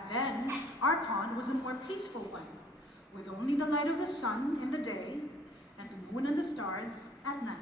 Back then, our pond was a more peaceful one, with only the light of the sun in the day and the moon and the stars at night.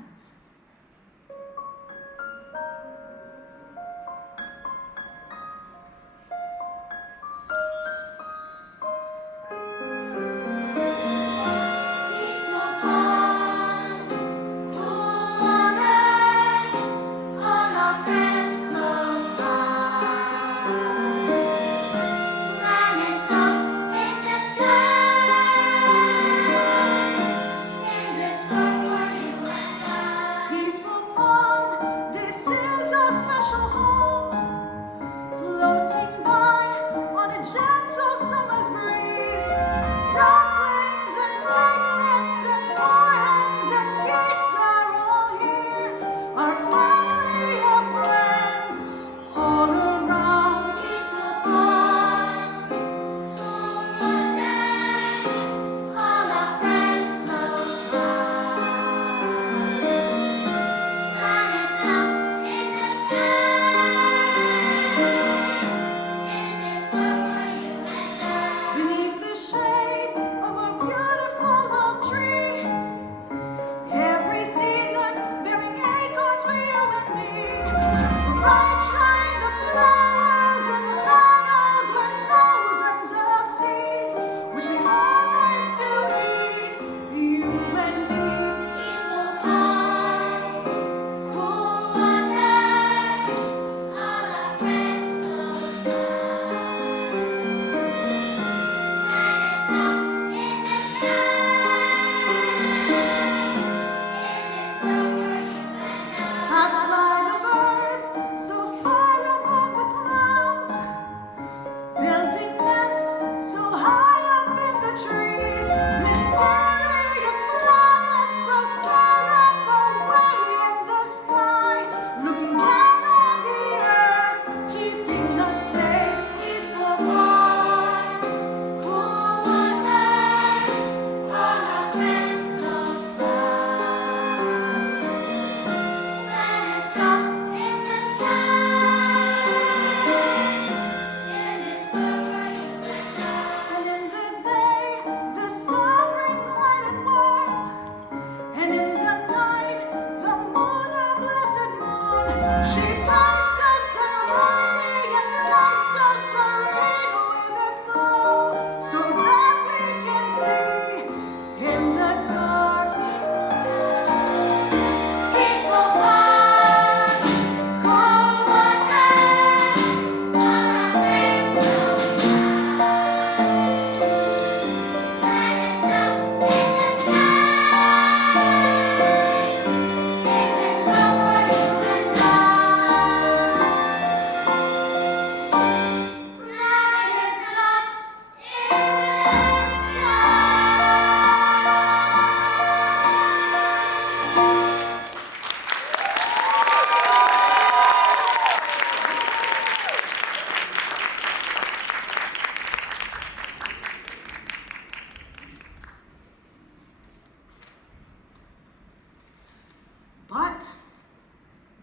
But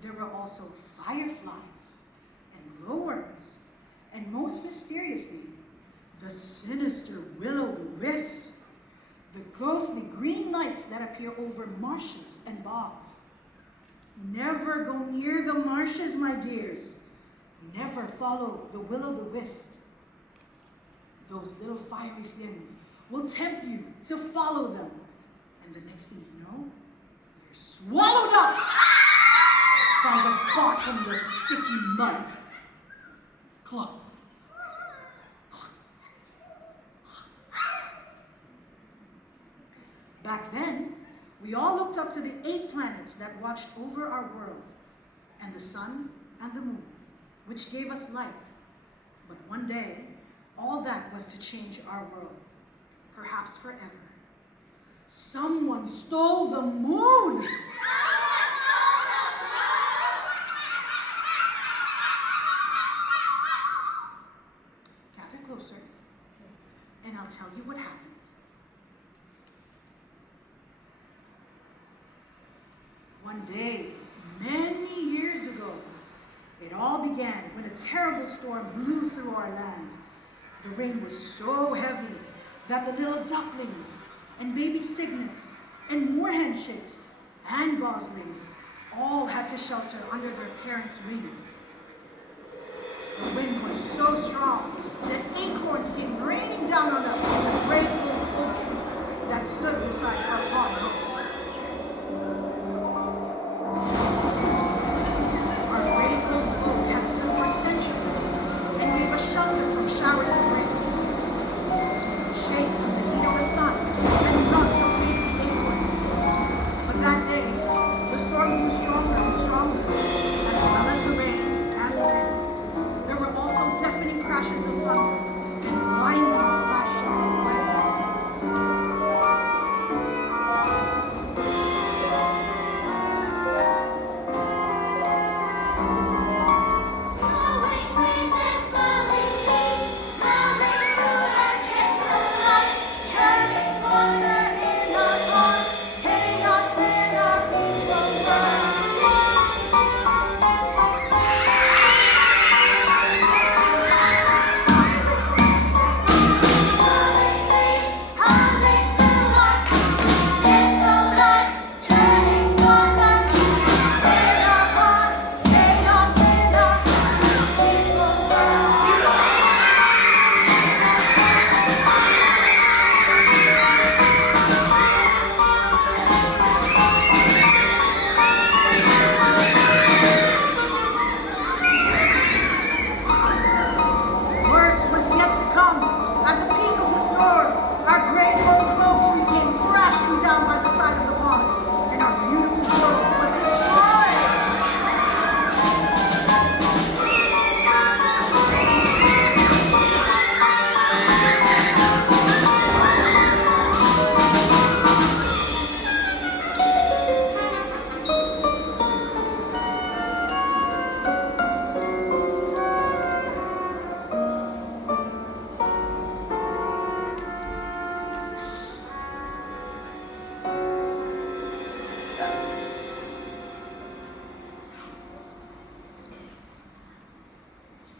there were also fireflies and glowworms, and most mysteriously, the sinister will-o'-the-wisp, the ghostly green lights that appear over marshes and bogs. Never go near the marshes, my dears. Never follow the will-o'-the-wisp. Those little fiery things will tempt you to follow them, and the next thing you know, you're swallowed up by the bottomless sticky mud. Clop. Back then, we all looked up to the 8 planets that watched over our world, and the sun and the moon, which gave us light. But one day, all that was to change our world, perhaps forever. Someone stole the moon! Gather closer, and I'll tell you what happened. One day, many years ago, it all began when a terrible storm blew through our land. The rain was so heavy that the little ducklings and baby cygnets and moorhen chicks and goslings all had to shelter under their parents' wings. The wind was so strong that acorns came raining down on us from the great oak tree that stood beside our pond. Our great oak had stood for centuries and gave us shelter from showers of rain, shade from the heat of the sun, and nuts of tasty acorn seeds. But that day, the storm grew stronger and stronger, as well as the rain and the wind. There were also deafening crashes of thunder and blinding flashes of lightning.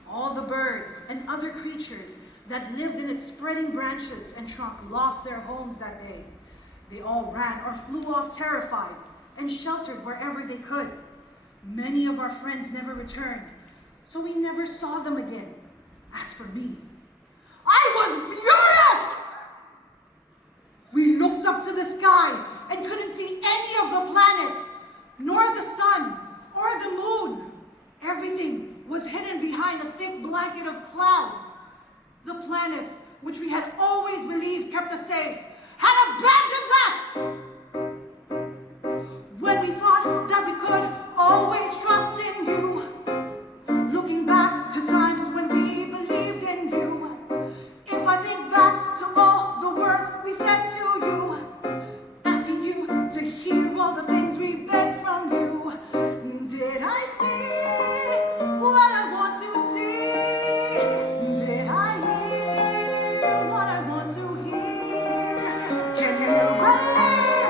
All the birds and other creatures that lived in its spreading branches and trunk lost their homes that day. They all ran or flew off terrified and sheltered wherever they could. Many of our friends never returned, so we never saw them again. As for me, I was furious! We looked up to the sky and couldn't see any of the planets, nor the sun or the moon. Everything was hidden behind a thick blanket of cloud. The planets, which we had always believed kept us safe, had abandoned us! When we thought that we could always trust in you, looking back to times when we believed in you, if I think back to all the words we said to you, asking you to hear all the things we begged from you, did I see what I want to see? Did I hear what I want to hear? Can you believe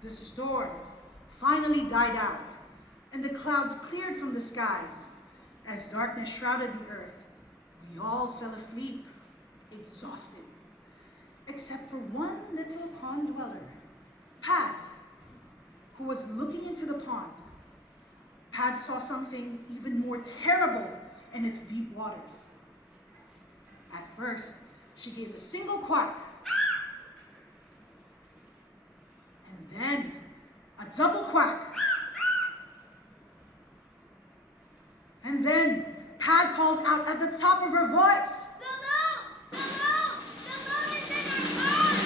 The storm finally died out, and the clouds cleared from the skies. As darkness shrouded the earth, we all fell asleep, exhausted, except for one little pond dweller, Pad, who was looking into the pond. Pad saw something even more terrible in its deep waters. At first, she gave a single quack, and then a double quack. And then Pad called out at the top of her voice, "The moon! The moon! The moon is in our pond!"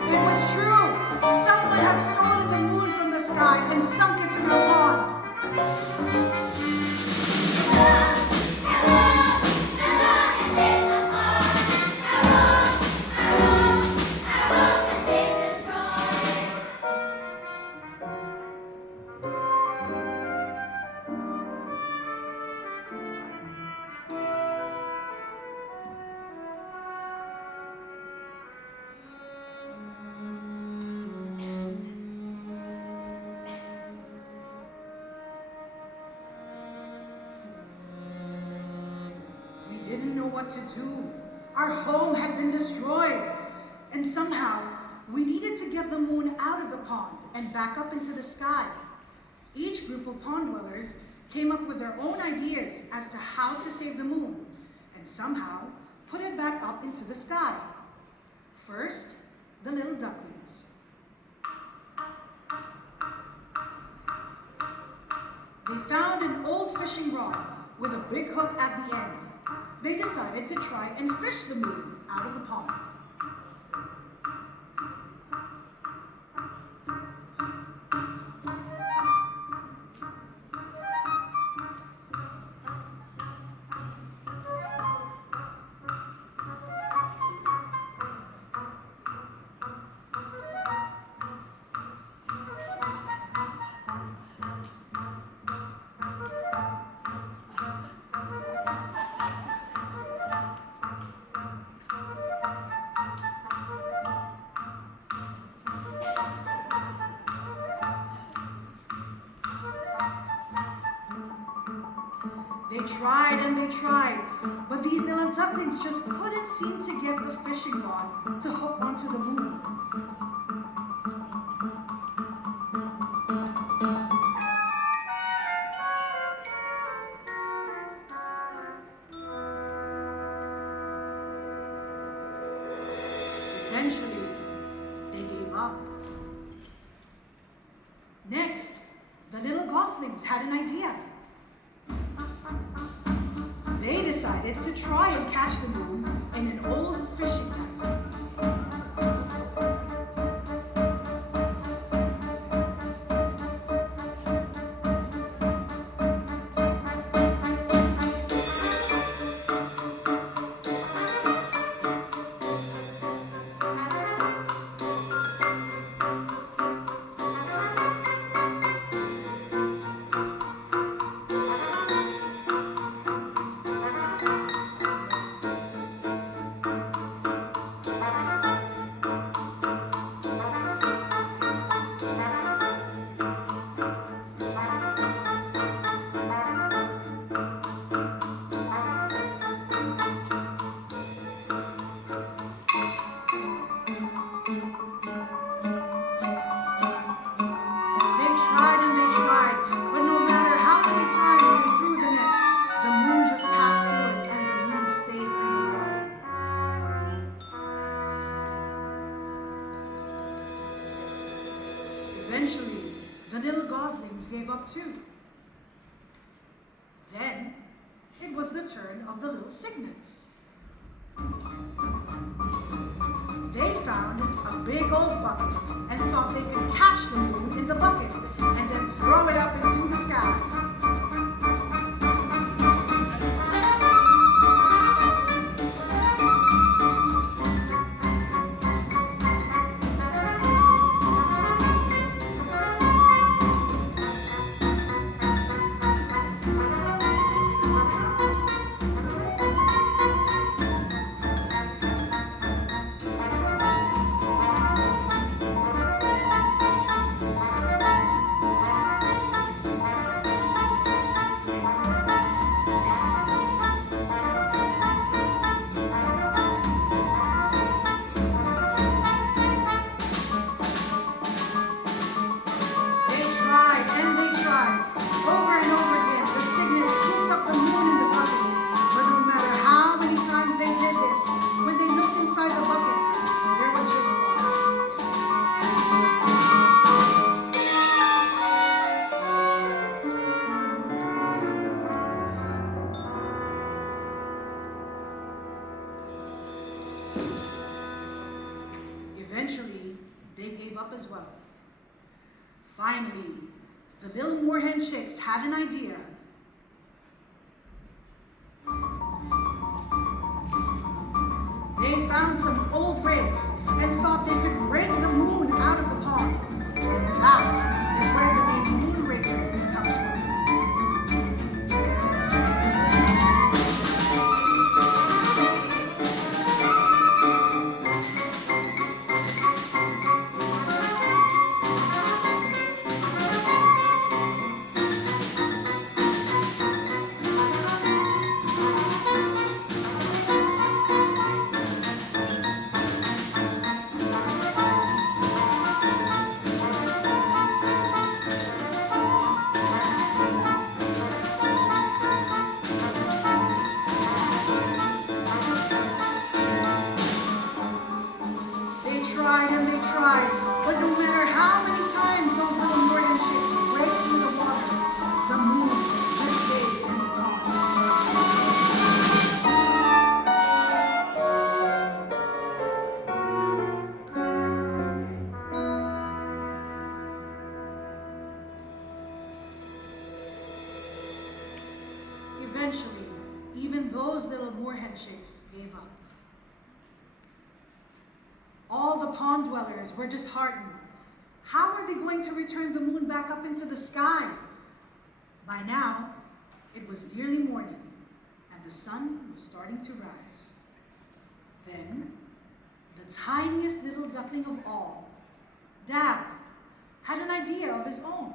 it was true. Someone had stolen the moon from the sky and sunk it in her pond. We didn't know what to do. Our home had been destroyed, and somehow we needed to get the moon out of the pond and back up into the sky. Each group of pond dwellers came up with their own ideas as to how to save the moon and somehow put it back up into the sky. First, the little ducklings. They found an old fishing rod with a big hook at the end. They decided to try and fish the moon out of the pond. They tried and they tried, but these little ducklings just couldn't seem to get the fishing rod to hook onto the moon. Eventually, they gave up. Next, the little goslings had an idea. They decided to try and catch the moon in an old fishing net. Eventually, the little goslings gave up too. Then, it was the turn of the little cygnets. They found a big old bucket and thought they could catch the moon in the bucket and then throw it up into the sky. Eventually, they gave up as well. Finally, the little moorhen chicks had an idea. They found some old rakes and thought they could rake the moon out of the pond. And that is where the name Moonrakers comes from. But no matter how many times those little moorhen chicks break through the water, the moon just stayed in the pond. Eventually, even those little moorhen chicks gave up. All the pond dwellers were disheartened. How are they going to return the moon back up into the sky? By now, it was nearly morning, and the sun was starting to rise. Then, the tiniest little duckling of all, Dab, had an idea of his own.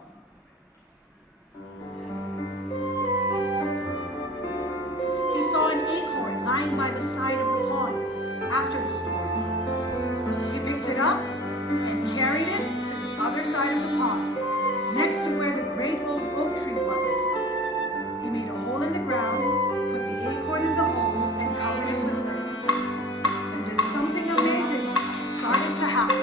He saw an acorn lying by the side of the pond after the storm. He picked it up and carried it to the other side of the pond, next to where the great old oak tree was. He made a hole in the ground, put the acorn in the hole, and covered it with dirt. And then something amazing started to happen.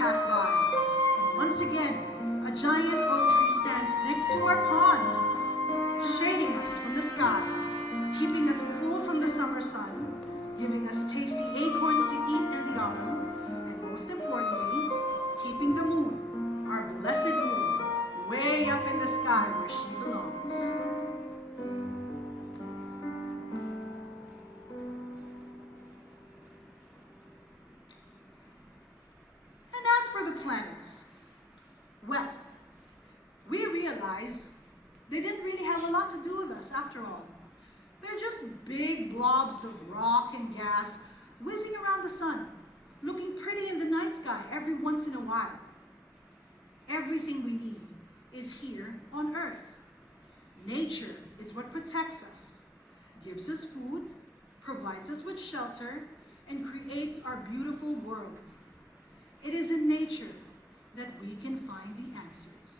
pass by, and once again, a giant oak tree stands next to our pond, shading us from the sky, keeping us cool from the summer sun, giving us tasty acorns to eat in the autumn, and most importantly, keeping the moon, our blessed moon, way up in the sky where she belongs. And as for the planets, well, we realize they didn't really have a lot to do with us after all. They're just big blobs of rock and gas whizzing around the sun, looking pretty in the night sky every once in a while. Everything we need is here on Earth. Nature is what protects us, gives us food, provides us with shelter, and creates our beautiful world. It is in nature that we can find the answers.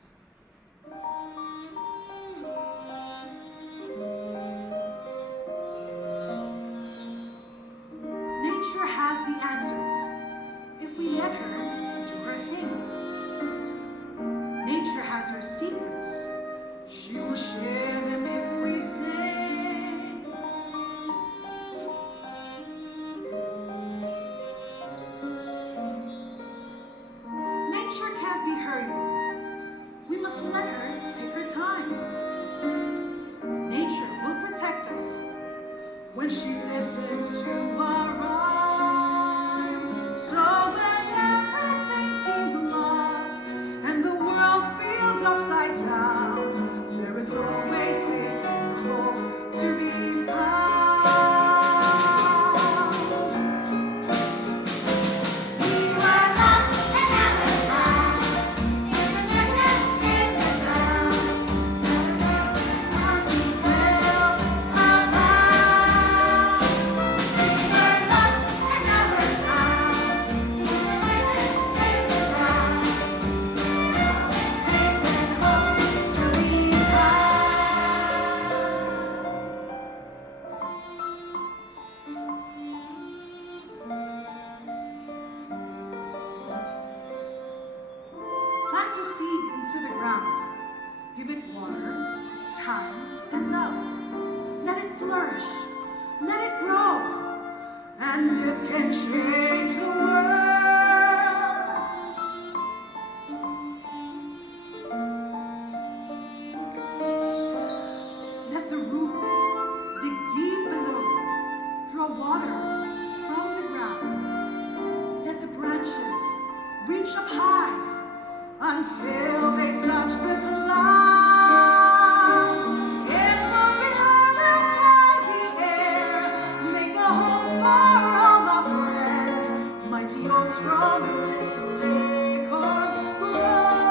Nature has the answers if we let her do her thing. Nature has her secrets. She will share them if we sing. Nature can't be hurried. We must let her take her time. Nature will protect us when she listens to our rhyme. So when everything seems lost and the world feels upside down, there is always faith and hope to be found. We were lost and never found. In the treasure in the ground. Haunting will abound. We were lost and never found. In the treasure in the ground. Faith and hope to be Plant a seed into the ground. Give it water, time, and love. Let it flourish. Let it grow. And it can change the world. Let the roots dig deep below. Draw water from the ground. Let the branches reach up high until they touch the clouds. It will purify the air, make a home for all our friends. Mighty oaks from little acorns grow.